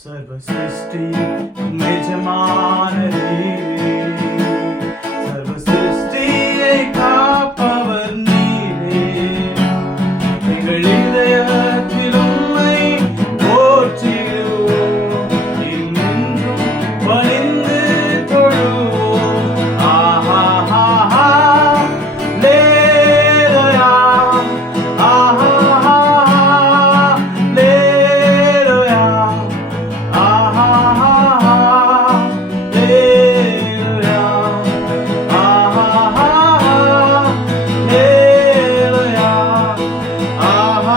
சர்வசிருஷ்டிக்கும் எஜமானரே, சர்வ சிருஷ்டியை காப்பவர் நீரே. எங்கள் இதயத்தில் உம்மை போற்றிடுவோம், இன்னென்றும் பணிந்து தொழுவோம். ஆஹா ஆஹா லேலுயா, ஆஹா ஆஹா லேலுயா, ஆஹா ஆஹா லேலுயா, ஆஹா ஆஹா லேலுயா, ஆஹா ஆஹா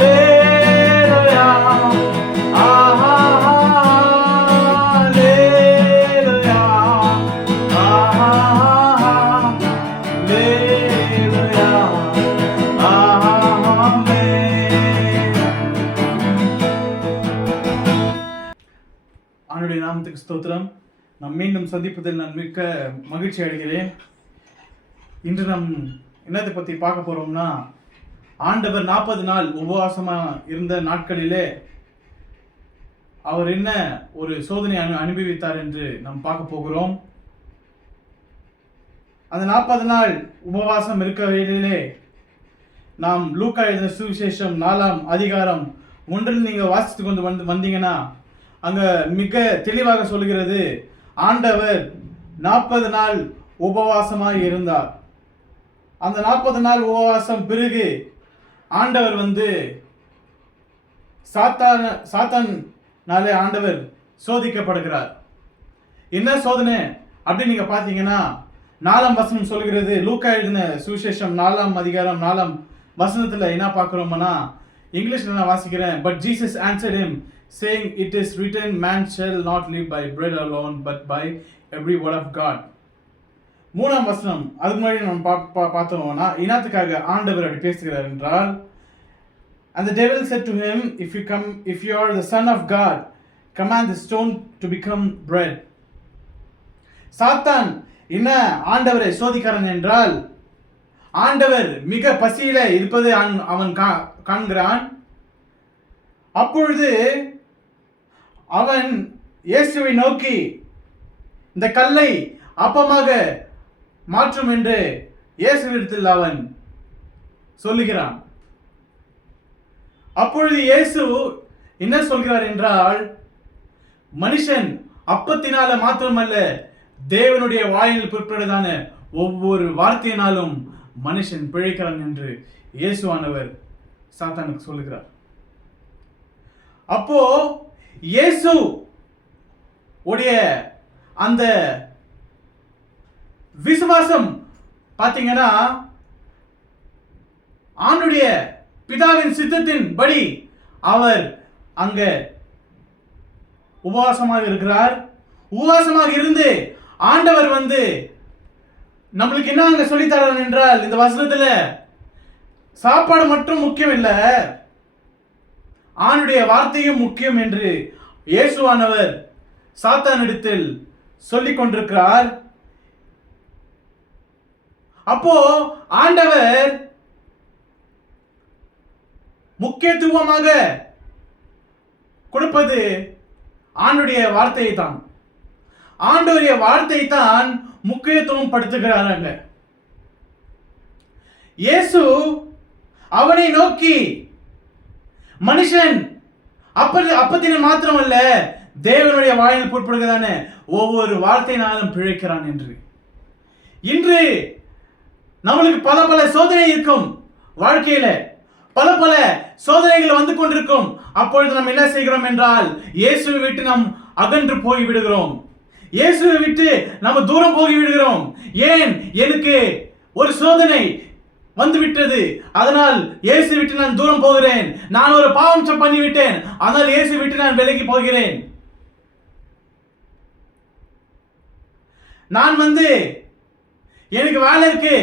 லேலுயா, ஆஹா ஆஹா லேலுயா, ஆஹா ஆஹா லேலுயா, ஆமென். ஆண்டவருடைய நாமத்துக்கு ஸ்தோத்திரம். நாம் மீண்டும் சந்திப்பதில் நான் மிக்க மகிழ்ச்சி அடைகிறேன். இன்று நாம் என்னத்தை பற்றி பார்க்க போகிறோம்னா, ஆண்டவர் 40 நாள் உபவாசமாக இருந்த நாட்களிலே அவர் என்ன ஒரு சோதனை அனுபவித்தார் என்று நாம் பார்க்க போகிறோம். அந்த 40 நாள் உபவாசம் இருக்கையிலே நாம் லூக்கா எழுதின சுவிசேஷம் 4ஆம் அதிகாரம் 1 நீங்கள் வாசித்து கொண்டு வந்தீங்கன்னா அங்கே மிக தெளிவாக சொல்கிறது, ஆண்டவர் 40 நாள் உபவாசமாக இருந்தார். அந்த 40 நாள் உபவாசம் பிறகு ஆண்டவர் சாத்தானாலே ஆண்டவர் சோதிக்கப்படுகிறார். என்ன சோதனை அப்படின்னு நீங்க பார்த்தீங்கன்னா 4ஆம் வசனம் சொல்கிறது. லூக்கா எழுதின சுவிசேஷம் 4ஆம் அதிகாரம் 4ஆம் வசனத்தில் என்ன பார்க்குறோம்னா, இங்கிலீஷில் நான் வாசிக்கிறேன். But Jesus answered him saying, it is written, man shall not live by bread alone but by every word of God. 3ஆம் வசனம் அதுக்கு முன்னாடி நம்ம பார்த்தோம்னா இனத்துக்காக ஆண்டவர் அப்படி பேசுகிறார் என்றால், and the devil said to him, if you are the son of God, command the stone to become bread. சாத்தான் என்ன ஆண்டவரை சோதிக்கிறான் என்றால், ஆண்டவர் மிக பசியில இருப்பது அவன் காண்கிறான். அப்பொழுது அவன் இயேசுவை நோக்கி இந்த கல்லை அப்பமாக மாற்றும் என்று இயேசுவிடத்தில் அவன் சொல்லுகிறான். அப்பொழுது இயேசு என்ன சொல்கிறார் என்றால், மனுஷன் அப்பத்தினால மாத்திரமல்ல தேவனுடைய வாயில் புறப்படுவதான ஒவ்வொரு வார்த்தையினாலும் மனுஷன் பிழைக்கிறான் என்று இயேசுவானவர் சாத்தானுக்கு சொல்லுகிறார். அப்போ இயேசு உடைய அந்த விசுவாசம் பாத்தீங்கன்னா ஆண்டுடைய பிதாவின் சித்தத்தின் படி அவர் அங்க உபவாசமாக இருக்கிறார். உபவாசமாக இருந்து ஆண்டவர் நம்மளுக்கு என்ன அங்க சொல்லித்தரார் என்றால், இந்த வசனத்துல சாப்பாடு மட்டும் முக்கியம் இல்ல, ஆண்டுடைய வார்த்தையும் முக்கியம் என்று இயேசுவானவர் சாத்தானிடத்தில் சொல்லிக் கொண்டிருக்கிறார். அப்போ ஆண்டவர் முக்கியத்துவமாக கொடுப்பது ஆண்டுடைய வார்த்தையை தான். ஆண்டவருடைய வார்த்தை தான் முக்கியத்துவம் படுத்துகிறாங்க. இயேசு அவனை நோக்கி, மனுஷன் அப்பத்தின மாத்திரமல்ல தேவனுடைய வாயில் புறப்படுகிறதான ஒவ்வொரு வார்த்தையினாலும் பிழைக்கிறான் என்று. இன்று நம்மளுக்கு பல சோதனை இருக்கும், வாழ்க்கையில பல சோதனைகள் வந்து கொண்டிருக்கும். அப்பொழுது நாம் என்ன செய்கிறோம் என்றால், இயேசுவை விட்டு நாம் அகன்று போய் விடுகிறோம். இயேசுவை விட்டு நம்ம தூரம் போய் விடுகிறோம். ஏன்? எனக்கு ஒரு சோதனை வந்துவிட்டது, அதனால் இயேசு விட்டு நான் தூரம் போகிறேன். நான் ஒரு பாவம் பண்ணிவிட்டேன், அதனால் இயேசு விட்டு நான் விலகி போகிறேன். நான் எனக்கு வேலை இருக்கு,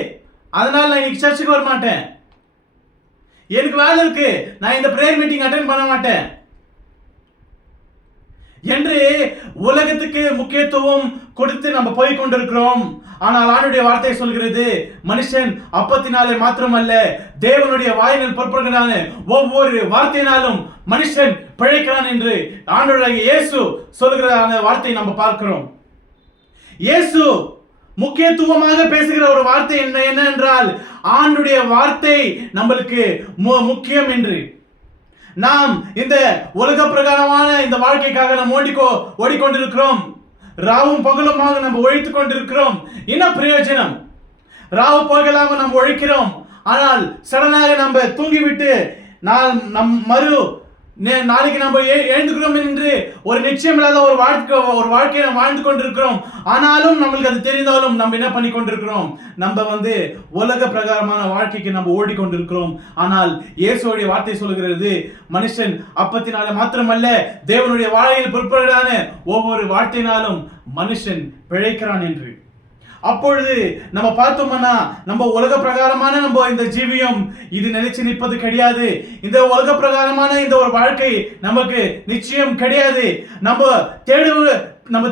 அதனால நான் இன்னைக்கு சர்ச்சுக்கு வர மாட்டேன். எனக்கு வேலை இருக்கு, நான் இந்த பிரேயர் மீட்டிங் அட்டெண்ட் பண்ண மாட்டேன். என்று உலகத்துக்கு முக்கியத்துவம் கொடுத்து நம்ம போய் கொண்டிருக்கிறோம். ஆனால் ஆண்டுடைய வார்த்தை சொல்கிறது, மனுஷன் அப்பத்தினாலே மாத்திரமல்ல தேவனுடைய வாயினால் புறப்படுகிறான ஒவ்வொரு வார்த்தையினாலும் மனுஷன் பிழைக்கிறான் என்று ஆண்டவராகிய இயேசு சொல்கிற அந்த வார்த்தையை நம்ம பார்க்கிறோம். இயேசு முக்கியத்துவமாக பேசுகிற ஒரு வார்த்தை என்ன என்றால், ஆண்டுடைய வார்த்தை நம்மளுக்கு முக்கியம் என்று. நாம் இந்த உலக பிரகாரமான இந்த வாழ்க்கைக்காக நாம் ஓடிக்கொண்டிருக்கிறோம். ராவும் பகலுமாக நம்ம உழைத்துக் கொண்டிருக்கிறோம். என்ன பிரயோஜனம்? ராவு பகலாக நாம் உழைக்கிறோம், ஆனால் சடனாக நம்ம தூங்கிவிட்டு நாளைக்கு நம்ம எழுந்துக்கிறோம் என்று ஒரு நிச்சயம் இல்லாத ஒரு வாழ்க்கையை நாம் வாழ்ந்து கொண்டிருக்கிறோம். ஆனாலும் நம்மளுக்கு அது தெரிந்தாலும் நம்ம என்ன பண்ணி கொண்டிருக்கிறோம்? நம்ம உலக பிரகாரமான வாழ்க்கைக்கு நம்ம ஓடிக்கொண்டிருக்கிறோம். ஆனால் இயேசுவுடைய வார்த்தை சொல்கிறது, மனுஷன் அப்பத்தினால மாத்திரமல்ல தேவனுடைய வாழையில் பொறுப்பதான ஒவ்வொரு வார்த்தையினாலும் மனுஷன் பிழைக்கிறான் என்று. அப்பொழுது நம்ம பார்த்தோம்னா, நம்ம உலக பிரகாரமான நம்ம இந்த ஜீவியம் இது நிலைச்சு நிற்பது கிடையாது. இந்த உலக பிரகாரமான இந்த ஒரு வாழ்க்கை நமக்கு நிச்சயம் கிடையாது. நம்ம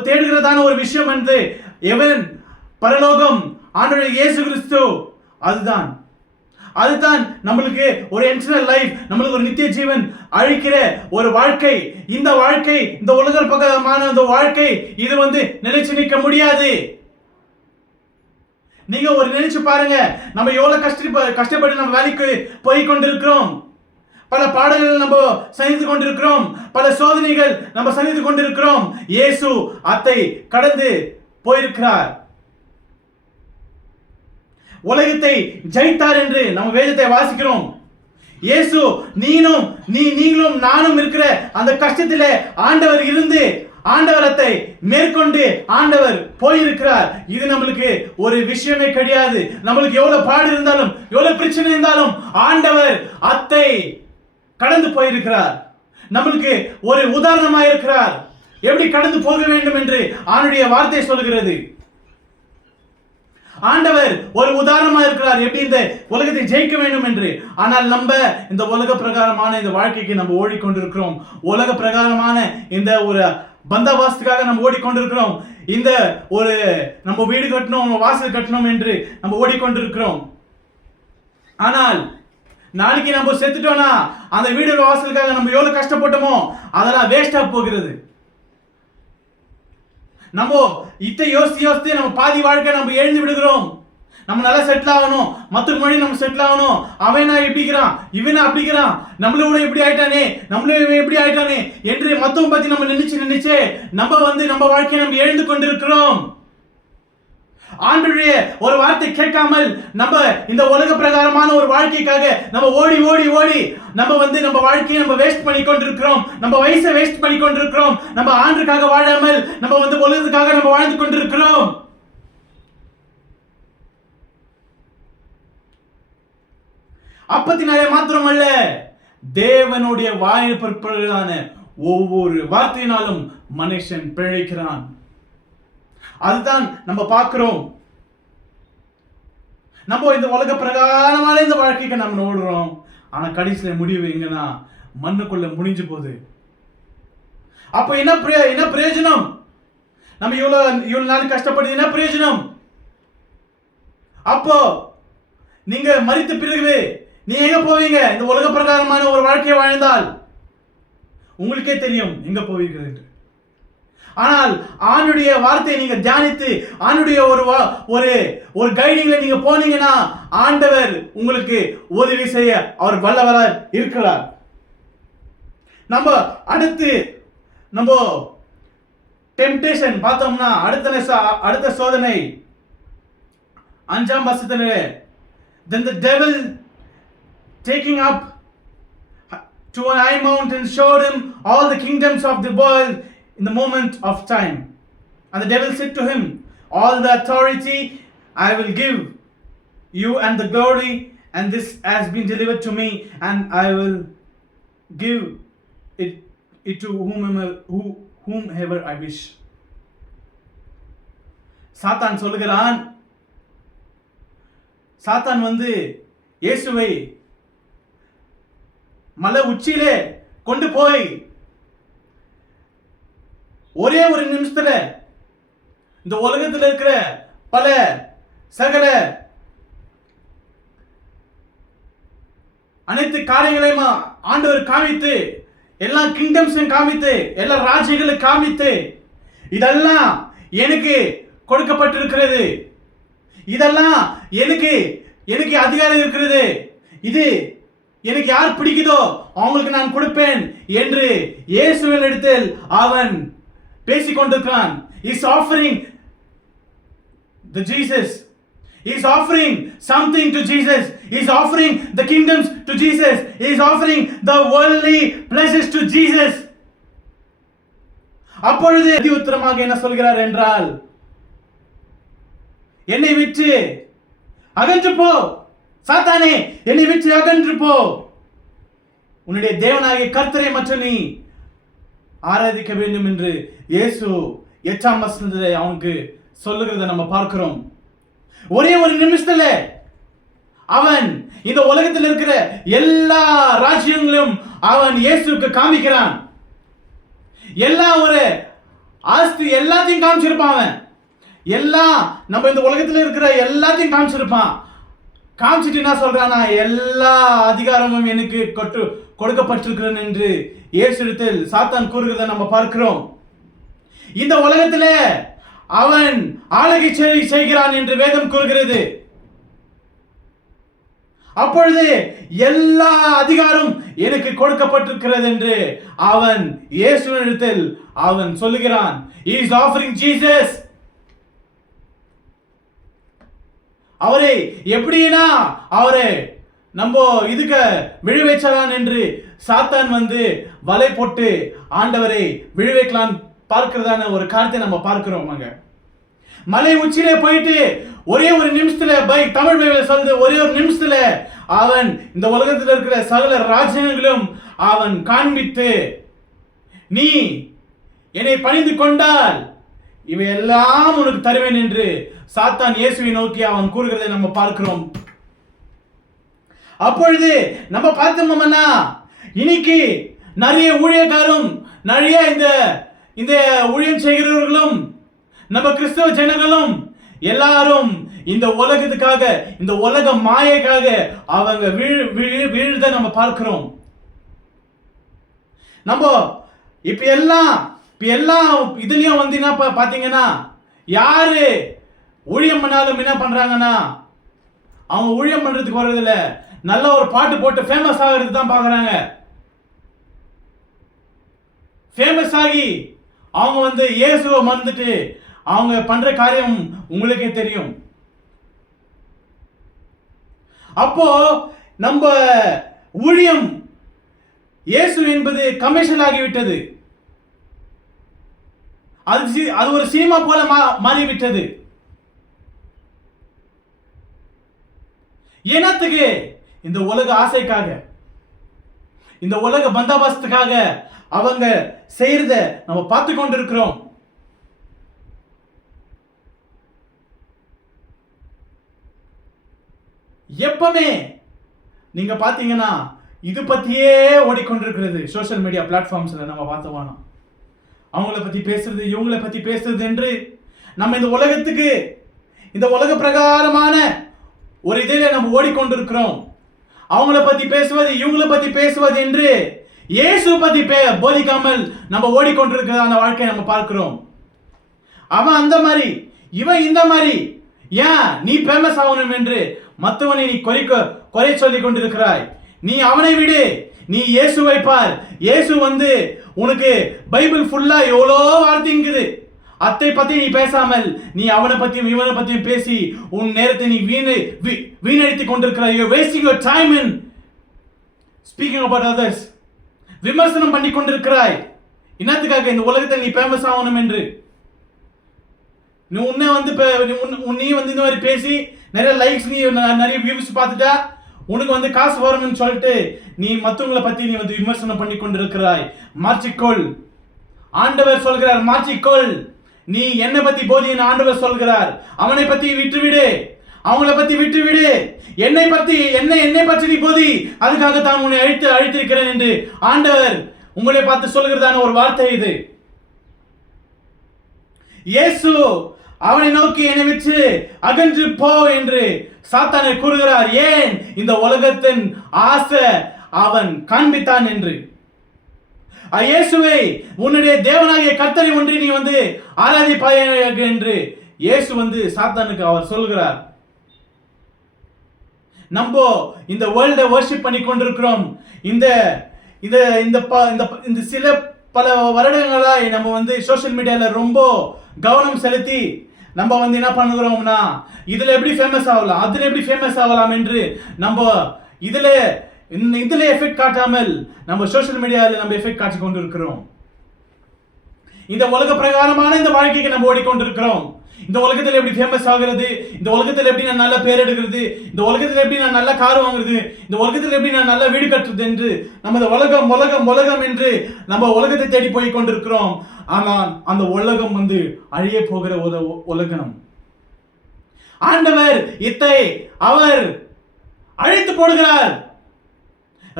தேடுகிறதான ஒரு விஷயம் என்று எவன் பரலோகம், ஆண்டவராகிய இயேசு கிறிஸ்து, அதுதான் நம்மளுக்கு ஒரு எட்டர்னல் லைஃப், நம்மளுக்கு ஒரு நித்திய ஜீவன் அழிக்கிற ஒரு வாழ்க்கை. இந்த வாழ்க்கை, இந்த உலக பிரகாரமான இந்த வாழ்க்கை இது நிலைச்சு நிற்க முடியாது. நீங்க ஒரு நினைச்சு பாருங்க, நம்ம எவ்வளவு கஷ்டப்பட்டு நம்ம வேலைக்கு போய் கொண்டிருக்கிறோம். பல பாடல்கள் நம்ம சந்தித்து கொண்டிருக்கிறோம், பல சோதனைகள் நம்ம சந்தித்து கொண்டிருக்கிறோம். இயேசு அதை கடந்து போயிருக்கிறார். உலகத்தை ஜெயித்தார் என்று நம்ம வேதத்தை வாசிக்கிறோம். இயேசு நீங்களும் நானும் இருக்கிற அந்த கஷ்டத்திலே ஆண்டவர் இருந்து ஆண்டவரத்தை மேற்கொண்டு ஆண்டவர் போயிருக்கிறார். இது நம்மளுக்கு ஒரு விஷயமே கிடையாது. நம்மளுக்கு எவ்வளவு பாடு இருந்தாலும் எவ்வளவு பிரச்சனை இருந்தாலும் ஆண்டவர் அத்தை கடந்து போயிருக்கிறார். நம்மளுக்கு ஒரு உதாரணமாக இருக்கிறார், எப்படி கடந்து போக வேண்டும் என்று ஆண்டுடைய வார்த்தை சொல்கிறது. ஆண்டவர் ஒரு உதாரணமா இருக்கிறார், எப்படி இந்த உலகத்தை ஜெயிக்க வேண்டும் என்று. ஆனால் நம்ம இந்த உலக பிரகாரமான இந்த வாழ்க்கைக்கு நம்ம ஓடிக்கொண்டிருக்கிறோம். உலக பிரகாரமான இந்த ஒரு பந்தாபாசத்துக்காக நம்ம ஓடிக்கொண்டிருக்கிறோம். இந்த ஒரு நம்ம வீடு கட்டணும், வாசல் கட்டணும் என்று நம்ம ஓடிக்கொண்டிருக்கிறோம். ஆனால் நாளைக்கு நம்ம செத்துட்டோம்னா அந்த வீடு வாசலுக்காக நம்ம எவ்வளவு கஷ்டப்பட்டோமோ அதெல்லாம் வேஸ்டா போகிறது. நம்ம யோசித்து நம்ம பாதி வாழ்க்கை நம்ம எழுந்து விடுகிறோம். நம்ம நல்லா செட்டில் ஆகணும், மத்துக்கு முன்னாடி நம்ம செட்டில் ஆகணும். அவனா எப்படிக்கிறான், இவனா அப்படிக்கிறான், நம்மளோட எப்படி ஆயிட்டானே, எப்படி ஆயிட்டானே என்று மத்தவங்க பத்தி நம்ம நினைச்சு நம்ம வாழ்க்கையை நம்ம எழுந்து கொண்டிருக்கிறோம். ஆண்டவருடைய ஒரு வார்த்தை கேட்காமல் நம்ம இந்த உலக பிரகாரமான ஒரு வாழ்க்கைக்காக நம்ம ஓடி நம்ம வாழ்க்கையை நம்ம வேஸ்ட் பண்ணி கொண்டிருக்கிறோம். நம்ம வயசை வேஸ்ட் பண்ணி கொண்டிருக்கிறோம். நம்ம ஆண்டுக்காக வாழாமல் நம்ம உலகத்துக்காக நம்ம வாழ்ந்து கொண்டிருக்கிறோம். அப்பத்தினாலே மாத்திரமல்ல தேவனுடைய வாயில் பொறுப்பதான ஒவ்வொரு வார்த்தையினாலும் மனுஷன் பிழைக்கிறான். அதுதான் நம்ம பார்க்கிறோம். நம்ம இந்த உலக பிரகாரமான இந்த வாழ்க்கைக்கு நம்ம ஓடுறோம். ஆனா கடைசியில முடிவு எங்கன்னா மண்ணுக்குள்ள முடிஞ்சு போகுது. அப்ப என்ன பிரயோஜனம்? நம்ம இவ்வளவு நாள் கஷ்டப்பட்டு என்ன பிரயோஜனம்? அப்போ நீங்க மரித்த பிறகு நீ எங்க போவீங்க? இந்த உலக பிரகாரமான ஒரு வாழ்க்கையை வாழ்ந்தால் உங்களுக்கே தெரியும் எங்க போவீங்க. ஆனால் ஆண்டுடைய வார்த்தையை நீங்க தியானித்து ஆண்டுடைய ஒரு கைடிங்ல நீங்க போனீங்கன்னா ஆண்டவர் உங்களுக்கு உதவி செய்ய அவர் வல்லவராய் இருக்கிறார். அடுத்து டெம்ப்டேஷன் பார்த்தோம்னா அடுத்த சோதனை 5ஆம் வசனத்திலே, then the devil taking up to an high mountain showed him all the kingdoms of the world in the moment of time. And the devil said to him, all the authority I will give you and the glory, and this has been delivered to me, and I will give it to whomever I wish. சாத்தான் சொல்லுகிறான், சாத்தான் இயேசுவை மலை உச்சியிலே கொண்டு போய் ஒரே ஒரு நிமிஷத்துல இந்த உலகத்தில் இருக்கிற பல சகல அனைத்து காரியங்களையும் ஆண்டவர் காமித்து, எல்லா கிங்டம்ஸையும் காமித்து, எல்லா ராஜ்யங்களை காமித்து, இதெல்லாம் எனக்கு கொடுக்கப்பட்டிருக்கிறது, இதெல்லாம் எனக்கு எனக்கு அதிகாரம் இருக்கிறது, இது எனக்கு யார் பிடிக்குதோ அவங்களுக்கு நான் கொடுப்பேன் என்று இயேசுவின் இடத்தில் அவன் பேசிக் கொண்டிருக்கிறான். Is offering the Jesus. He is offering something to Jesus. He is offering the kingdoms to Jesus. He is offering the worldly pleasures to Jesus. அப்பொழுது உத்தரமாக என்ன சொல்கிறார் என்றால், என்னை விட்டு அகன்று போ சாத்தானே, என்னை விட்டு அகன்று போ, உன்னுடைய தேவனாகிய கர்த்தரை மட்டும் நீ ஆராதிக்க வேண்டும் என்று இயேசு 8ஆம் வசனத்திலே அவனுக்கு சொல்லுகிறத நம்ம பார்க்கிறோம். ஒரே ஒரு நிமிஷத்துல அவன் இந்த உலகத்தில் இருக்கிற எல்லா ராஜ்யங்களும் அவன் இயேசுக்கு காமிக்கிறான். எல்லா ஒரு ஆஸ்தி எல்லாத்தையும் காமிச்சிருப்பான். அவன் எல்லாம் நம்ம இந்த உலகத்தில் இருக்கிற எல்லாத்தையும் காமிச்சிருப்பான். காமிச்சிட்டு என்ன சொல்றானா, எல்லா அதிகாரமும் எனக்கு கொடுக்கப்பட்டிருக்கிறேன் என்று இயேசுவிடத்தில் சாத்தான் கூறுகிறதை நம்ம பார்க்கிறோம். இந்த உலகத்தில் அவன் ஆளுகை செய்கிறான் என்று வேதம் கூறுகிறது. அப்பொழுது எல்லா அதிகாரம் எனக்கு கொடுக்கப்பட்டிருக்கிறது என்று அவன் இயேசுவினிடத்தில் அவன் சொல்லுகிறான். He is offering Jesus. அவரை எப்படினா அவரை நம்ம இதுக்கு விழுவைச்சலான் என்று சாத்தான் வந்து வலை போட்டு ஆண்டவரை விழுவைக்கலாம் பார்க்கிறதான ஒரு காரியத்தை நம்ம பார்க்கிறோம். அங்க மலை உச்சியிலே போயிட்டு ஒரே ஒரு நிமிஷத்துல தமிழ் பைபிள் சொல்லுது, ஒரே ஒரு நிமிஷத்துல அவன் இந்த உலகத்தில் இருக்கிற சகல ராஜ்யங்களும் அவன் காண்பித்து, நீ என்னை பணிந்து கொண்டால் இவை எல்லாம் உனக்கு தருவேன் என்று சாத்தான் இயேசுவை நோக்கி அவன் கூறுகிறதை நம்ம பார்க்கிறோம். அப்பொழுது நம்ம பார்த்தோம்னா இன்னைக்கு நிறைய ஊழியக்காரும் நிறைய இந்த ஊழியம் செய்கிறவர்களும் நம்ம கிறிஸ்தவ ஜனங்களும் எல்லாரும் இந்த உலகத்துக்காக, இந்த உலக மாயைக்காக அவங்க வீழ்த நம்ம பார்க்கிறோம். நம்ம இப்ப எல்லாம் இதுலயும் வந்து என்ன பாத்தீங்கன்னா, யாரு ஊழியம் பண்ணாலும் என்ன பண்றாங்கன்னா, அவங்க ஊழியம் பண்றதுக்கு வர்றதில்ல, நல்ல ஒரு பாட்டு போட்டு ஃபேமஸ் ஆகிறதுக்கு தான் பாக்குறாங்க. ஃபேமஸ் ஆகி அவங்க வந்து இயேசுவை மறந்துட்டு அவங்க பண்ற காரியம் உங்களுக்கே தெரியும். அப்போ நம்ம ஊழியம் இயேசு என்பது கமர்ஷியல் ஆகிவிட்டது. அது ஒரு சினிமா போல மாறிவிட்டது. ஏனத்துக்கு? இந்த உலக ஆசைக்காக, இந்த உலக பந்தாபஸ்துக்காக அவங்க செய்யறத நம்ம பார்த்து கொண்டிருக்கிறோம். எப்பவுமே நீங்க பாத்தீங்கன்னா இது பத்தியே ஓடிக்கொண்டிருக்கிறது. சோசியல் மீடியா பிளாட்ஃபார்ம்ஸ்ல நம்ம பார்த்தோம்னா அவங்கள பத்தி பேசுறது, இவங்களை பத்தி பேசுறது என்று நம்ம இந்த உலகத்துக்கு, இந்த உலக பிரகாரமான ஒரு இதில நம்ம ஓடிக்கொண்டிருக்கிறோம். அவங்கள பத்தி பேசுவது, இவங்களை பத்தி பேசுவது என்று இயேசு பத்தி போதிக்காமல் நம்ம ஓடிக்கொண்டிருக்கிறதான வாழ்க்கையை நம்ம பார்க்கிறோம். அவன் அந்த மாதிரி, இவன் இந்த மாதிரி. ஏன் நீ ஃபேமஸ் ஆகணும் என்று மற்றவனை நீ குறை சொல்லிக் கொண்டிருக்கிறாய்? நீ அவனை விடு, நீ இயேசுவை பார். இயேசு வந்து உனக்கு பைபிள் ஃபுல்லா எவ்வளோ வார்த்தைங்குது. அத்தை பத்தி நீ பேசாமல் நீ அவனை பத்தியும் இவனை பத்தியும் பேசி உன் நேரத்தை நீ வீணடித்துக் கொண்டிருக்கிறாய். You are wasting your time in speaking about others. விமர்சனம் பண்ணி கொண்டிருக்கிறாய். என்னத்துக்காக? இந்த உலகத்தில் நீ ஃபேமஸ் ஆகணும் என்று. நீ உன்னை வந்து நீ வந்து இந்த மாதிரி பேசி நிறைய லைக்ஸ், நீ நிறைய வியூஸ் பார்த்துட்டா உனக்கு வந்து காசு வரணும்னு சொல்லிட்டு நீ மற்றவங்களை பத்தி நீ வந்து விமர்சனம் பண்ணி கொண்டிருக்கிறாய். மாற்றிக்கொள். ஆண்டவர் சொல்கிறார், மாற்றிக்கொள். நீ என்னை பத்தி போதின்னு ஆண்டவர் சொல்கிறார். அவனை பத்தி விட்டுவிடு, அவங்கள பத்தி விட்டுவிடு. என்னை பத்தி நீ போதி, அதுக்காக தான் உன்னை அழித்திருக்கிறேன் என்று ஆண்டவர் உங்களை பார்த்து சொல்கிறதான ஒரு வார்த்தை இது. இயேசு அவனை நோக்கி என்னை விட்டு அகன்று போ என்று சாத்தானை கூறுகிறார். ஏன்? இந்த உலகத்தின் ஆசை அவன் காண்பித்தான் என்று. இயேசுவை உன்னுடைய தேவனாகிய கர்த்தரை ஒன்றி நீ ஆராதிப்பாயாக என்று இயேசு சாத்தானுக்கு அவர் சொல்கிறார். நம்ம இந்த வேர்ல்டை வர்ஷிப் பண்ணி கொண்டிருக்கிறோம். இந்த இந்த இந்த சில பல வருடங்களாய் நம்ம சோஷியல் மீடியால ரொம்ப கவனம் செலுத்தி நம்ம என்ன பண்ணுகிறோம்னா, இதுல எப்படி ஃபேமஸ் ஆகலாம், அதுல எப்படி ஃபேமஸ் ஆகலாம் என்று நம்ம இதுல எஃபெக்ட் காட்டாமல் நம்ம சோஷியல் மீடியாவில் நம்ம எஃபெக்ட் காட்டி கொண்டிருக்கிறோம். இந்த உலக பிரகாரமான இந்த வாழ்க்கைக்கு நம்ம ஓடிக்கொண்டிருக்கிறோம். இந்த உலகத்தில் எப்படி ஃபேமஸ் ஆகிறது, இந்த உலகத்தில் எப்படி நான் நல்ல பேர் எடுக்கிறது, இந்த உலகத்தில் எப்படி நான் நல்ல கார் வாங்குறது, இந்த உலகத்தில் எப்படி நான் நல்ல வீடு கட்டுறது என்று நம்ம இந்த உலகம் உலகம் உலகம் என்று நம்ம உலகத்தை தேடி போய் கொண்டிருக்கிறோம். ஆனால் அந்த உலகம் அழிய போகிற ஒரு உலகம். ஆண்டவர் இத்தை அவர் அழித்து போடுகிறார்.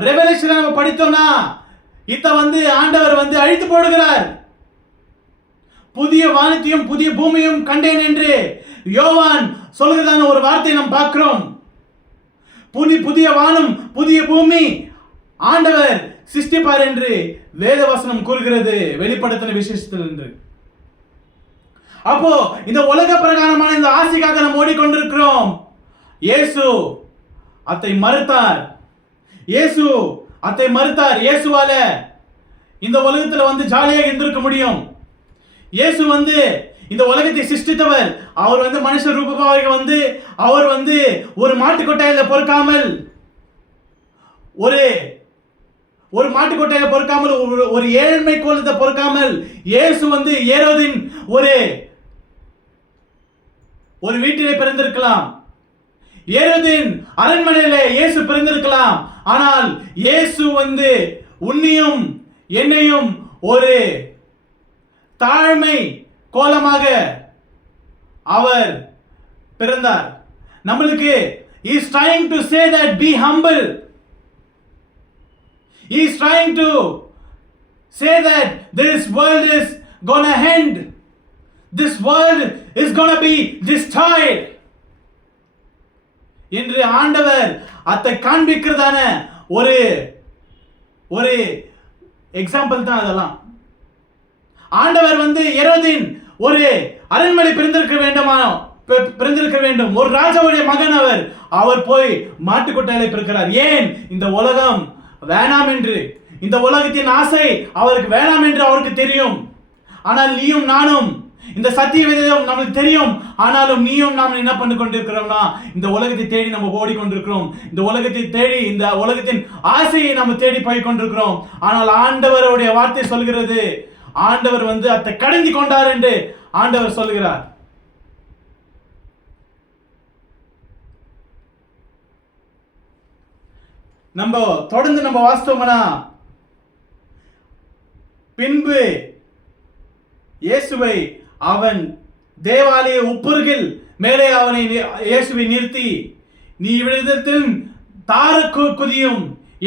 ரெவலேஷன் நம்ம படித்தோம்னா இத்த ஆண்டவர் அழித்து போடுகிறார். புதிய வானத்தையும் புதிய பூமியும் கண்டேன் என்று யோவான் சொல்கிறதான ஒரு வார்த்தை நாம் பார்க்கிறோம். புதிய வானம் புதிய பூமி ஆண்டவர் சிருஷ்டிப்பார் என்று வேதவசனம் கூறுகிறது, வெளிப்படுத்தின விசேஷத்தில் என்று. அப்போ இந்த உலக பிரகாரமான இந்த ஆசைக்காக நாம் ஓடிக்கொண்டிருக்கிறோம். இயேசு அதை மறுத்தார். இயேசுவால இந்த உலகத்துல ஜாலியாக இருந்திருக்க முடியும். இயேசு இந்த உலகத்தை சிருஷ்டித்தவர். அவர் மனுஷ ரூபமாக அவர் ஒரு மாட்டு கொட்டாயில பொறுக்காமல் ஒரு மாட்டு கொட்டாயில பொறுக்காமல் ஒரு ஏழ்மை கோலத்தை பொறுக்காமல் இயேசு ஏரோதின் ஒரு வீட்டிலே பிறந்திருக்கலாம். ஏரோதின் அரண்மனையிலே இயேசு பிறந்திருக்கலாம். ஆனால் இயேசு உன்னையும் என்னையும் ஒரு தாழ்மை கோலமாக அவர் பிறந்தார். நம்மளுக்கு he is trying to say that be humble. He is trying to say that this world is gonna end. This world is gonna be destroyed. என்று ஆண்டவர் அதை காண்பிக்கிறதான ஒரு எக்ஸாம்பிள் தான் அதெல்லாம். ஆண்டவர் ஏரோதின் ஒரு அரண்மனை பிறந்திருக்க வேண்டும். ஒரு ராஜாவுடைய மகன் அவர் போய் மாட்டுக்கொட்டாயில பிறக்கிறார். ஏன்? இந்த உலகம் வேணாம் என்று, இந்த உலகத்தின் ஆசை அவருக்கு வேணாம் என்று அவருக்கு தெரியும். ஆனால் நீயும் நானும் இந்த சத்திய வேதம் நமக்கு தெரியும். ஆனாலும் நீயும் நாம் என்ன பண்ணி கொண்டிருக்கிறோம்னா இந்த உலகத்தை தேடி நம்ம ஓடிக்கொண்டிருக்கிறோம். இந்த உலகத்தை தேடி இந்த உலகத்தின் ஆசையை நம்ம தேடி போய் கொண்டிருக்கிறோம். ஆனால் ஆண்டவருடைய வார்த்தை சொல்கிறது, ஆண்டவர் அதை கடந்து கொண்டார் என்று ஆண்டவர் சொல்கிறார். நம்ம தொடர்ந்து நம்ம வாசித்தோம்னா, பின்பு இயேசுவை அவன் தேவாலய உப்பருகில் மேலே இயேசுவை நிறுத்தி, நீ இவ்விடத்தில் தார குதியும்,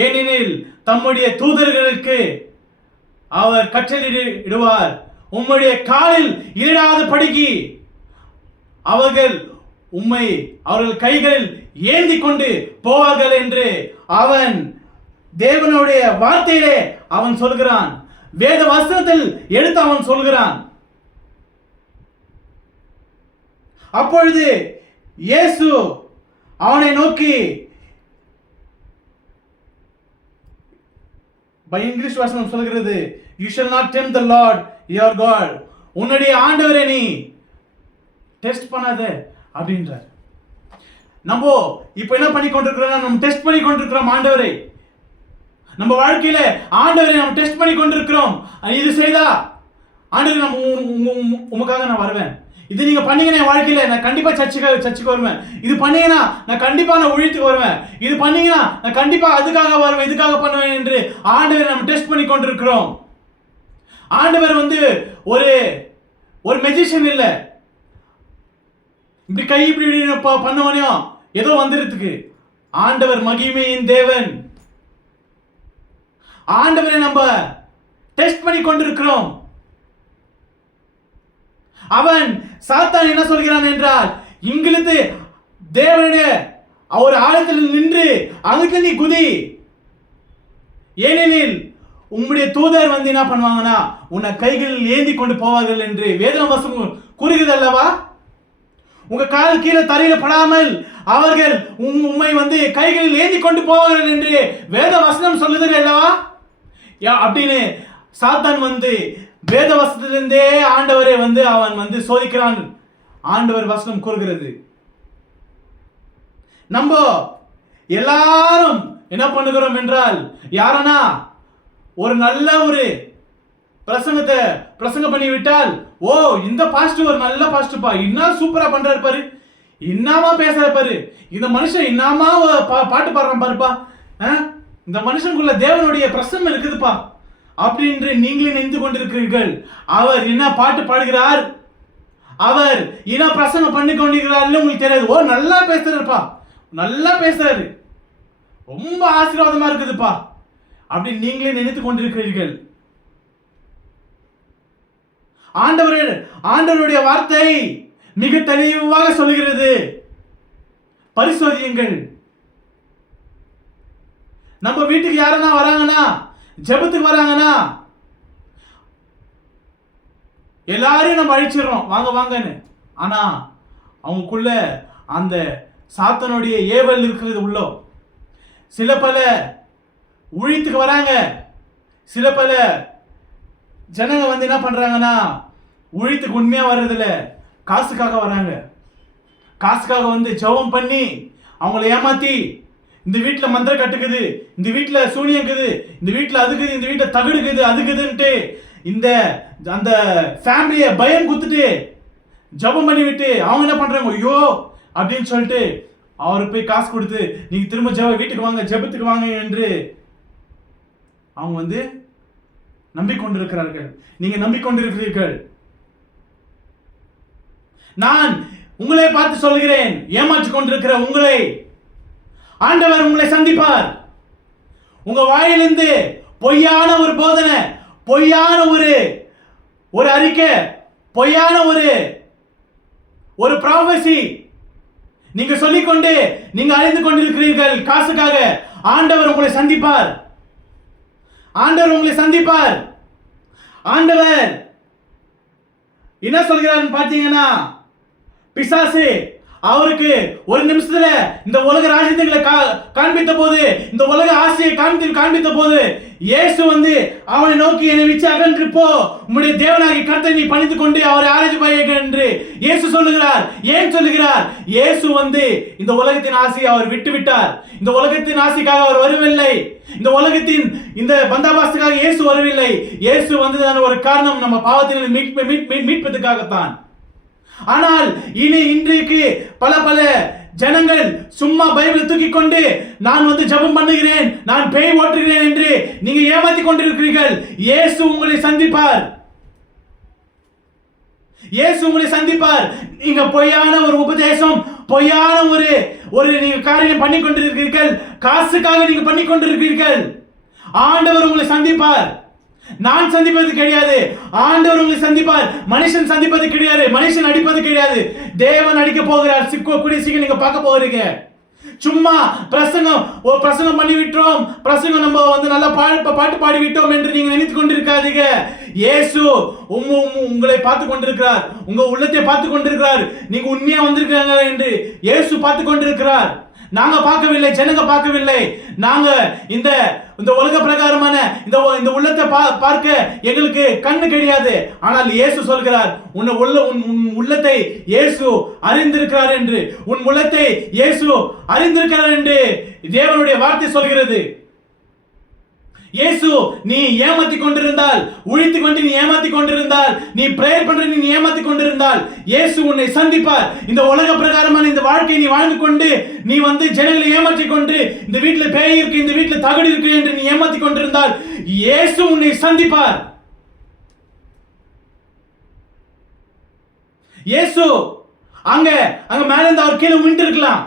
ஏனெனில் தம்முடைய தூதர்களுக்கு அவர் கட்டளையிடுவார், உம்முடைய காலில் இடாத படிக்கு அவர்கள் கைகளில் ஏந்தி கொண்டு போவார்கள் என்று அவன் தேவனுடைய வார்த்தையிலே அவன் சொல்கிறான். வேத வசனத்தில் எடுத்து அவன் சொல்கிறான். அப்பொழுது இயேசு அவனை நோக்கி, இங்கிலீஷ் வசனம் சொல்கிறது, you shall not tempt the Lord your God. உன்னுடைய ஆண்டவரை நீ டெஸ்ட் பண்ணாத அப்படின்றார். நம்ம இப்ப என்ன பண்ணி கொண்டிருக்கிறோம்? நம்ம டெஸ்ட் பண்ணி கொண்டிருக்கிறோம் ஆண்டவரை. நம்ம வாழ்க்கையில ஆண்டவரை நம்ம டெஸ்ட் பண்ணி கொண்டிருக்கிறோம். இது செய்தா ஆண்டவரை நம்ம உமக்காக நான் வருவேன், இது நீங்க பண்ணீங்கன்னா என் வாழ்க்கையில நான் கண்டிப்பா சர்ச்சுக்கு வருவேன், இது பண்ணீங்கன்னா நான் கண்டிப்பா நான் ஊழியத்துக்கு வருவேன், இது பண்ணீங்கன்னா நான் கண்டிப்பா அதுக்காக வருவேன், இதுக்காக பண்ணுவேன் என்று ஆண்டவரை நம்ம டெஸ்ட் பண்ணி கொண்டிருக்கிறோம். ஆண்டவர் ஒரு மெஜிஷியன் இல்ல, இப்படி கை இப்படி பண்ணுவானோ ஏதோ வந்துருக்கு. ஆண்டவர் மகிமையின் தேவன். ஆண்டவரை நம்ம டெஸ்ட் பண்ணி கொண்டிருக்கிறோம். அவன் சாத்தான் என்ன சொல்கிறான் என்றால், இங்கிலிருந்து தேவனுடைய ஒரு ஆழத்தில் நின்று அதுக்கு நீ குதி. ஏனெனில் உம்முடைய தூதர் வந்து என்ன பண்ணுவாங்கன்னா உன்னை கைகளில் ஏந்தி கொண்டு போவார்கள் என்று வேதவசனம் கூறுகிறது அல்லவா? உங்க கால் கீழே தரையில படாமல் அவர்கள் உம்மை வந்து கைகளில் ஏந்தி கொண்டு போவார்கள் என்று வேத வசனம் சொல்லுது அல்லவா? அப்படின்னு சாத்தான் வந்து வேத வசனத்திலிருந்தே ஆண்டவரை வந்து அவன் வந்து சோதிக்கிறான். ஆண்டவர் வசனம் கூறுகிறது. நம்ம எல்லாரும் என்ன பண்ணுகிறோம் என்றால், யாரனா ஒரு நல்ல ஒரு பிரசங்கம் பண்ணி விட்டால், ஓ இந்த பாஸ்டர் ஒரு நல்ல பாஸ்டர்ப்பா, இன்னும் சூப்பரா பண்றாரு பாரு, இன்னாமா பேசுற பாரு, இந்த மனுஷன் இன்னாமா பாட்டு பாடுறான் பாருப்பா, இந்த மனுஷனுக்குள்ள தேவனுடைய பிரசன்னம் இருக்குதுப்பா அப்படின்னு நீங்களே நினைத்து கொண்டிருக்கிறீர்கள். அவர் என்ன பாட்டு பாடுகிறார், அவர் என்ன பிரசங்கம் பண்ணி கொண்டிருக்கிறார் உங்களுக்கு தெரியாது. ஓ நல்லா பேசுறாருப்பா, நல்லா பேசுறாரு, ரொம்ப ஆசீர்வாதமா இருக்குதுப்பா அப்படின்னு நீங்களே நினைத்து கொண்டிருக்கிறீர்கள். ஆண்டவருடைய வார்த்தை மிக தெளிவாக சொல்லுகிறது, பரிசோதியுங்கள். நம்ம வீட்டுக்கு யாரனா வராங்கன்னா, ஜெபத்துக்கு வராங்கன்னா, எல்லாரையும் நம்ம அழிச்சிடறோம் வாங்க வாங்கன்னு. ஆனா அவங்களுக்குள்ள அந்த சாத்தனுடைய ஏவல் இருக்கிறது உள்ள. சில பல ஊழியத்துக்கு வராங்க, சில பல ஜனங்க வந்து என்ன பண்றாங்கன்னா ஊழியத்துக்கு உண்மையா வர்றதில்ல, காசுக்காக வராங்க. காசுக்காக வந்து ஜெபம் பண்ணி அவங்கள ஏமாத்தி, இந்த வீட்டில் மந்திரம் கட்டுக்குது, இந்த வீட்டில் சூனியங்குது, இந்த வீட்டில் அதுக்குது, இந்த வீட்டில் தகுடுக்குது அதுக்குதுன்ட்டு இந்த அந்த ஃபேமிலியை பயம் குத்துட்டு ஜெபம் பண்ணி விட்டு அவங்க என்ன பண்றாங்க, ஐயோ அப்படின்னு சொல்லிட்டு அவருக்கு போய் காசு கொடுத்து நீங்க திரும்ப வீட்டுக்கு வாங்க, ஜெபத்துக்கு வாங்க என்று அவங்க வந்து நம்பிக்கொண்டிருக்கிறார்கள். நீங்க நம்பிக்கொண்டிருக்கிறீர்கள். நான் உங்களை பார்த்து சொல்கிறேன், ஏமாற்றிக் கொண்டிருக்கிற உங்களை ஆண்டவர் உங்களை சந்திப்பார். உங்க வாயிலிருந்து பொய்யான ஒரு போதனை, பொய்யான ஒரு அறிக்கை, பொய்யான ஒரு ப்ராபசி நீங்க சொல்லிக்கொண்டு நீங்க அழிந்து கொண்டிருக்கிறீர்கள் காசுக்காக. ஆண்டவர் உங்களை சந்திப்பார். ஆண்டவர் உங்களை சந்திப்பார். ஆண்டவர் என்ன சொல்கிறார் பார்த்தீங்கன்னா, பிசாசு அவருக்கு ஒரு நிமிஷத்துல இந்த உலக ராஜ்யங்களை காண்பித்த போது, இந்த உலக ஆசையை காண்பித்த போது, இயேசு வந்து அவனை நோக்கி, என்னை விட்டு அகன்று போ, உம்முடைய தேவனாகிய கர்த்தரை நீ பணித்துக் கொண்டு அவரை ஆராய்ச்சி என்று இயேசு சொல்லுகிறார். ஏன் சொல்லுகிறார்? இயேசு வந்து இந்த உலகத்தின் ஆசையை அவர் விட்டு விட்டார். இந்த உலகத்தின் ஆசைக்காக அவர் வரவில்லை. இந்த உலகத்தின் இந்த பந்தாபாஸ்துக்காக இயேசு வரவில்லை. இயேசு வந்ததான ஒரு காரணம் நம்ம பாவத்தில் மீட்பதற்காகத்தான். ஆனால் இன்றைக்கு பல ஜனங்கள் சும்மா பைபிளை தூக்கி கொண்டு நான் வந்து ஜெபம் பண்ணுகிறேன், நான் பேய் ஓட்டுகிறேன் என்று நீங்க ஏமாத்தி கொண்டிருக்கிறீர்கள். இயேசு உங்களை சந்திப்பார். இயேசு உங்களை சந்திப்பார். நீங்க பொய்யான ஒரு உபதேசம், பொய்யான ஒரு நீங்க காரியம் பண்ணி கொண்டிருக்கிறீர்கள், காசுக்காக நீங்க பண்ணி கொண்டிருக்கிறீர்கள். ஆண்டவர் உங்களை சந்திப்பார். நான் சந்திப்பது கிடையாது, ஆண்டவர் உங்களை சந்திப்பார். மனுஷன் சந்திப்பது கிடையாது, மனுஷன் அடிப்பது கிடையாது. தேவன் அடிக்க போகிறார். கூடிய சீக்கிரம் நீங்க பார்க்க போகிறீங்க. சும்மா பிரசங்கம் பண்ணி விட்டோம், பிரசங்கம் நம்ம வந்து நல்லா பாட்டு பாடி விட்டோம் என்று நீங்க நினைத்துக் கொண்டிருக்காதீங்க. இயேசு உங்களை பார்த்து கொண்டிருக்கிறார், உங்க உள்ளத்தை பார்த்து கொண்டிருக்கிறார். நீங்க உண்மையா வந்திருக்காங்க என்று இயேசு பார்த்து கொண்டிருக்கிறார். நாங்க பார்க்கவில்லை, ஜனங்க பார்க்கவில்லை. நாங்க இந்த உலக பிரகாரமான இந்த உள்ளத்தை பார்க்க எங்களுக்கு கண்ணு கிடையாது. ஆனால் இயேசு சொல்கிறார், உன் உள்ளத்தை இயேசு அறிந்திருக்கிறார் என்று, உன் உள்ளத்தை இயேசு அறிந்திருக்கிறார் என்று தேவனுடைய வார்த்தை சொல்கிறது. இயேசு நீ ஏமாத்தி கொண்டிருந்தால், உழித்து கொண்டு நீ ஏமாத்தி கொண்டிருந்தால், நீ பிரேயர் பண்ற நீ ஏமாத்தி கொண்டிருந்தால், இயேசு உன்னை சந்திப்பார். இந்த உலக பிரகாரமான இந்த வாழ்க்கையை நீ வாழ்ந்து கொண்டு நீ வந்து ஜனங்களை ஏமாற்றி கொண்டு, இந்த வீட்டில் பேய் இருக்கு, இந்த வீட்டில் தகடு இருக்கு என்று நீ ஏமாத்தி கொண்டிருந்தால், இயேசு உன்னை சந்திப்பார். இயேசு அங்க மேல இருந்து அவர் கீழே விட்டு இருக்கலாம்,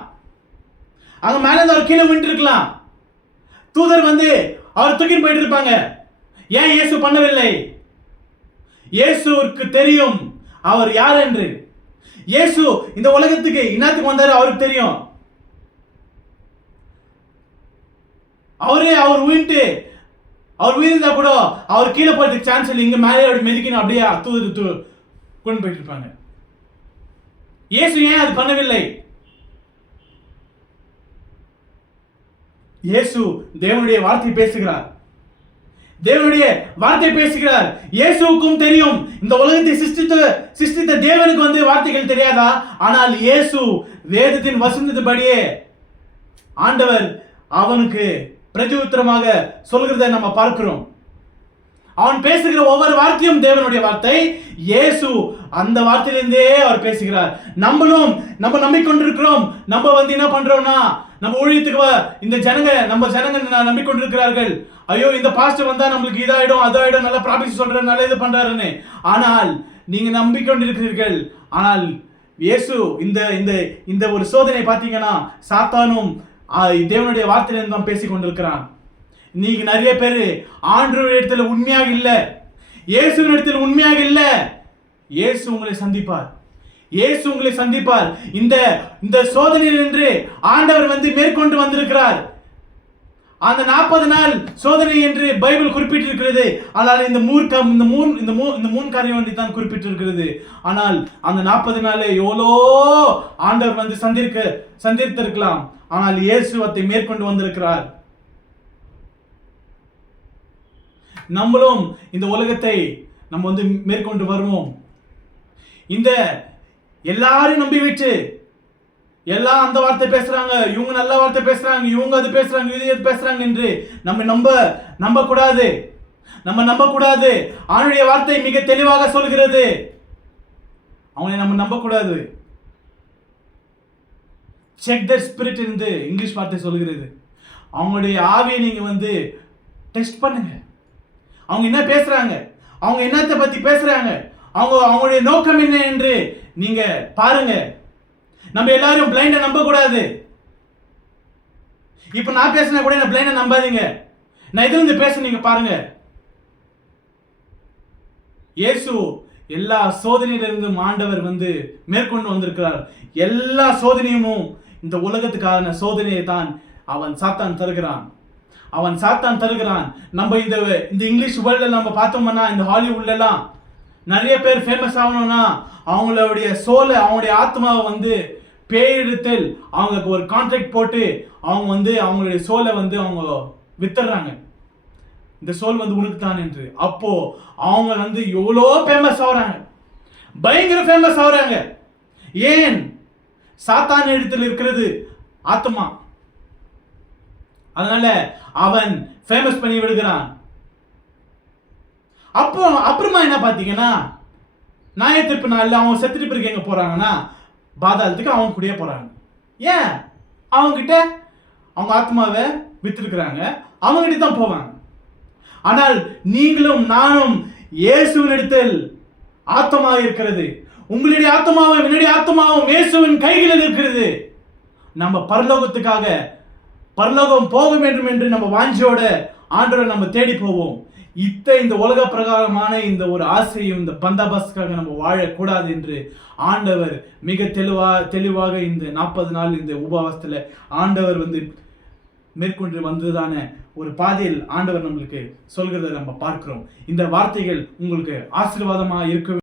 அங்க மேல இருந்து அவர் கீழே விட்டு இருக்கலாம். தூதர் வந்து அவர் தூக்கிட்டு போயிட்டு இருப்பாங்க. ஏன் இயேசு பண்ணவில்லை? இயேசுவுக்கு தெரியும் அவர் யார் என்று. இயேசு இந்த உலகத்துக்கு இன்னத்துக்கு வந்தாரு அவருக்கு தெரியும். அவர் உயிர்ந்தா கூட அவர் கீழே போறதுக்கு சான்ஸ் இல்லை. இங்க மேலே மெதிக்கணும், அப்படியே கொண்டு போயிட்டு இருப்பாங்க. இயேசு ஏன் அது பண்ணவில்லை? இயேசு தேவனுடைய வார்த்தை பேசுகிறார். தேவனுடைய வார்த்தை பேசுகிறார். இயேசுவுக்கும் தெரியும் இந்த உலகத்தை சிருஷ்டித்த தேவனுக்கு வார்த்தைகள் தெரியாதா? ஆனால் இயேசு வேதத்தின் வசனத்தின்படியே ஆண்டவர் அவனுக்கு பிரதியுத்தரமாக சொல்கிறதை நம்ம பார்க்கிறோம். அவன் பேசுகிற ஒவ்வொரு வார்த்தையும் தேவனுடைய வார்த்தை. இயேசு அந்த வார்த்தையிலிருந்தே அவர் பேசுகிறார். நம்ம நம்பிக்கொண்டிருக்கிறோம். நம்ம என்ன பண்றோம்னா, நம்ம ஊழியத்துக்கு நம்ம ஜனங்க நம்பிக்கொண்டிருக்கிறார்கள். ஐயோ, இந்த பாஸ்டர் வந்தா நம்மளுக்கு இதாயிடும் அதாயிடும், நல்லா ப்ராமிஸ் சொல்றாரு, நல்லா இது பண்றாருன்னு. ஆனால் நீங்க நம்பிக்கொண்டிருக்கிறீர்கள். ஆனால் இயேசு இந்த ஒரு சோதனை பார்த்தீங்கன்னா, சாத்தானும் தேவனுடைய வார்த்தையிலிருந்து தான் பேசிக் கொண்டிருக்கிறான். நீங்க நிறைய பேர் ஆண்டவருடைய இடத்துல உண்மையாக இல்லை, இயேசுவின் இடத்துல உண்மையாக இல்லை. இயேசு உங்களை சந்திப்பார். இயேசு உங்களை சந்திப்பார். இந்த சோதனையில் நின்று ஆண்டவர் மேற்கொண்டு வந்திருக்கிறார். அந்த 40 நாள் சோதனை என்று பைபிள் குறிப்பிட்டிருக்கிறது. ஆனால் இந்த மூணு காரியம் தான் குறிப்பிட்டிருக்கிறது. ஆனால் அந்த 40 நாளே எவ்வளோ ஆண்டவர் சந்தித்திருக்கலாம். ஆனால் இயேசு அதை மேற்கொண்டு வந்திருக்கிறார். நம்மளும் இந்த உலகத்தை நம்ம மேற்கொண்டு வருவோம். இந்த எல்லாரும் நம்பி விட்டு எல்லாம் அந்த வார்த்தை பேசுறாங்க, இவங்க நல்ல வார்த்தை பேசுறாங்க, இவங்க அது பேசுறாங்க, இது பேசுறாங்க என்று நம்ப கூடாது. நம்ம நம்ப கூடாது. அவனுடைய வார்த்தை மிக தெளிவாக சொல்கிறது. அவனை நம்ம நம்ப கூடாது. செக் த ஸ்பிரிட் என்று இங்கிலீஷ் வார்த்தை சொல்கிறது. அவங்களுடைய ஆவியை நீங்க டெஸ்ட் பண்ணுங்க. அவங்க என்ன பேசுறாங்க, அவங்க என்னத்தை பத்தி பேசுறாங்க, அவங்களுடைய நோக்கம் என்ன என்று நீங்க பாருங்க. நம்ம எல்லாரும் பிளைண்டா நம்ப கூடாது. இப்ப நான் பேசினா கூட என்ன பிளைண்டா நம்பாதீங்க. நான் எதுல பேச நீங்க பாருங்க. இயேசு எல்லா சோதனையிலிருந்தும் ஆண்டவர் மேற்கொண்டு வந்திருக்கிறார். எல்லா சோதனையும் இந்த உலகத்துக்கான சோதனையை தான் சாத்தான் தருகிறான். நம்ம இந்த இங்கிலீஷ் வேர்ல்ட்ல நம்ம பார்த்தோம்னா, இந்த ஹாலிவுட்ல எல்லாம் நிறைய பேர் ஃபேமஸ் ஆகணும்னா அவங்களுடைய சோலை, அவங்களுடைய ஆத்மாவை பேரிடத்தில் அவங்க ஒரு கான்ட்ராக்ட் போட்டு அவங்க அவங்களுடைய சோலை அவங்க வித்துறாங்க. இந்த சோல் உனக்கு தான் என்று. அப்போ அவங்க எவ்வளோ ஃபேமஸ் ஆகுறாங்க, பயங்கர ஃபேமஸ் ஆகுறாங்க. ஏன்? சாத்தான் இடத்தில் இருக்கிறது ஆத்மா. அதனால அவன் ஃபேமஸ் பண்ணி விடுகிறான். அப்புறமா என்ன பாத்தீங்கன்னா, நியாயத்தீர்ப்பு நாள்ல அவங்க செத்துட்டு பிறகு எங்க போறாங்கன்னா, பாதாளத்துக்கு அவங்க கூடயே போறாங்க. ஏன்? அவங்க கிட்ட அவங்க ஆத்மாவை வித்திருக்கிறாங்க, அவங்க கிட்ட தான் போவாங்க. ஆனால் நீங்களும் நானும் இயேசுவின் இடத்தில் ஆத்மா இருக்கிறது. உங்களுடைய ஆத்மாவும் என்னுடைய ஆத்மாவும் இயேசுவின் கைகளில் இருக்கிறது. நம்ம பரலோகம் போக வேண்டும் என்று நம்ம வாஞ்சியோட ஆண்டவரை நம்ம தேடி போவோம். இந்த உலக பிரகாரமான இந்த ஒரு ஆசையும் இந்த பந்தாபஸ்துக்காக நம்ம வாழக்கூடாது என்று ஆண்டவர் மிக தெளிவாக இந்த 40 நாள் இந்த உபவாசத்துல ஆண்டவர் மேற்கொண்டு வந்ததான ஒரு பாதையில் ஆண்டவர் நம்மளுக்கு சொல்கிறத நம்ம பார்க்கிறோம். இந்த வார்த்தைகள் உங்களுக்கு ஆசீர்வாதமாக இருக்க